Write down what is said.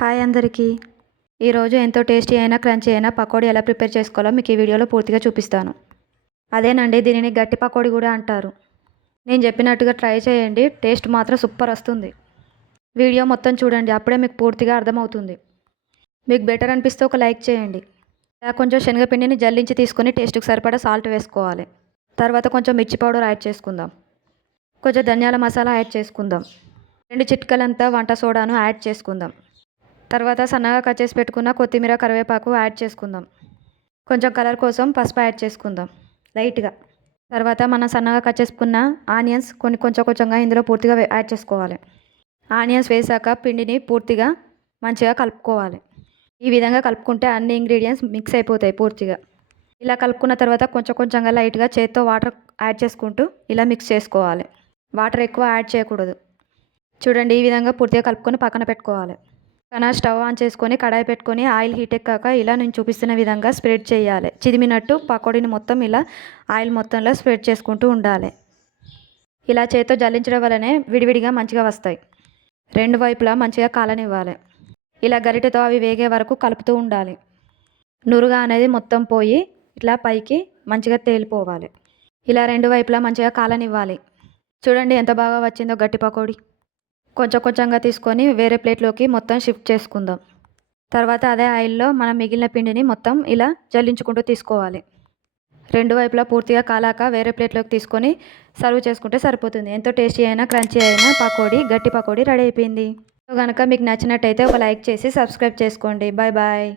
Hi అందరికీ. ఈరోజు ఎంతో టేస్టీ అయిన క్రంచీ అయిన పకోడీ ఎలా ప్రిపేర్ చేసుకోవాలో మీకు ఈ వీడియోలో పూర్తిగా చూపిస్తాను. అదేనండి, దీనిని గట్టి పకోడీ కూడా అంటారు. నేను చెప్పినట్టుగా ట్రై చేయండి, టేస్ట్ మాత్రం సూపర్ వస్తుంది. వీడియో మొత్తం చూడండి, అప్పుడే మీకు పూర్తిగా అర్థమవుతుంది. మీకు బెటర్ అనిపిస్తే ఒక లైక్ చేయండి. కొంచెం శనగపిండిని జల్లించి తీసుకొని టేస్ట్కి సరిపడా సాల్ట్ వేసుకోవాలి. తర్వాత కొంచెం మిర్చి పౌడర్ యాడ్ చేసుకుందాం. కొంచెం ధనియాల మసాలా యాడ్ చేసుకుందాం. 2 చిటికలంతా వంట సోడాను యాడ్ చేసుకుందాం. తర్వాత సన్నగా కట్ చేసి పెట్టుకున్న కొత్తిమీర, కరివేపాకు యాడ్ చేసుకుందాం. కొంచెం కలర్ కోసం పసుపు యాడ్ చేసుకుందాం లైట్గా. తర్వాత మనం సన్నగా కట్ చేసుకున్న ఆనియన్స్ కొంచెంగా ఇందులో పూర్తిగా యాడ్ చేసుకోవాలి. ఆనియన్స్ వేసాక పిండిని పూర్తిగా మంచిగా కలుపుకోవాలి. ఈ విధంగా కలుపుకుంటే అన్ని ఇంగ్రీడియంట్స్ మిక్స్ అయిపోతాయి పూర్తిగా. ఇలా కలుపుకున్న తర్వాత కొంచెంగా లైట్గా చేత్తో వాటర్ యాడ్ చేసుకుంటూ ఇలా మిక్స్ చేసుకోవాలి. వాటర్ ఎక్కువ యాడ్ చేయకూడదు. చూడండి, ఈ విధంగా పూర్తిగా కలుపుకొని పక్కన పెట్టుకోవాలి. స్టవ్ ఆన్ చేసుకొని కడాయి పెట్టుకొని ఆయిల్ హీట్ ఎక్కాక ఇలా నేను చూపిస్తున్న విధంగా స్ప్రెడ్ చేయాలి. చిదిమినట్టు పకోడీని మొత్తం ఇలా ఆయిల్ మొత్తంలో స్ప్రెడ్ చేసుకుంటూ ఉండాలి. ఇలా చేత్తో జల్లించడం వల్లనే విడివిడిగా మంచిగా వస్తాయి. 2 వైపులా మంచిగా కాలనివ్వాలి. ఇలా గరిటెతో అవి వేగే వరకు కలుపుతూ ఉండాలి. నురుగా అనేది మొత్తం పోయి ఇట్లా పైకి మంచిగా తేలిపోవాలి. ఇలా 2 వైపులా మంచిగా కాలనివ్వాలి. చూడండి ఎంత బాగా వచ్చిందో గట్టి పకోడీ. కొంచెంగా తీసుకొని వేరే ప్లేట్లోకి మొత్తం షిఫ్ట్ చేసుకుందాం. తర్వాత అదే ఆయిల్లో మనం మిగిలిన పిండిని మొత్తం ఇలా జల్లించుకుంటూ తీసుకోవాలి. 2 వైపులా పూర్తిగా కాలాక వేరే ప్లేట్లోకి తీసుకొని సర్వ్ చేసుకుంటే సరిపోతుంది. ఎంతో టేస్టీ అయిన క్రంచీ అయిన పకోడీ, గట్టి పకోడీ రెడీ అయిపోయింది. కనుక మీకు నచ్చినట్టయితే ఒక లైక్ చేసి సబ్స్క్రైబ్ చేసుకోండి. Bye bye.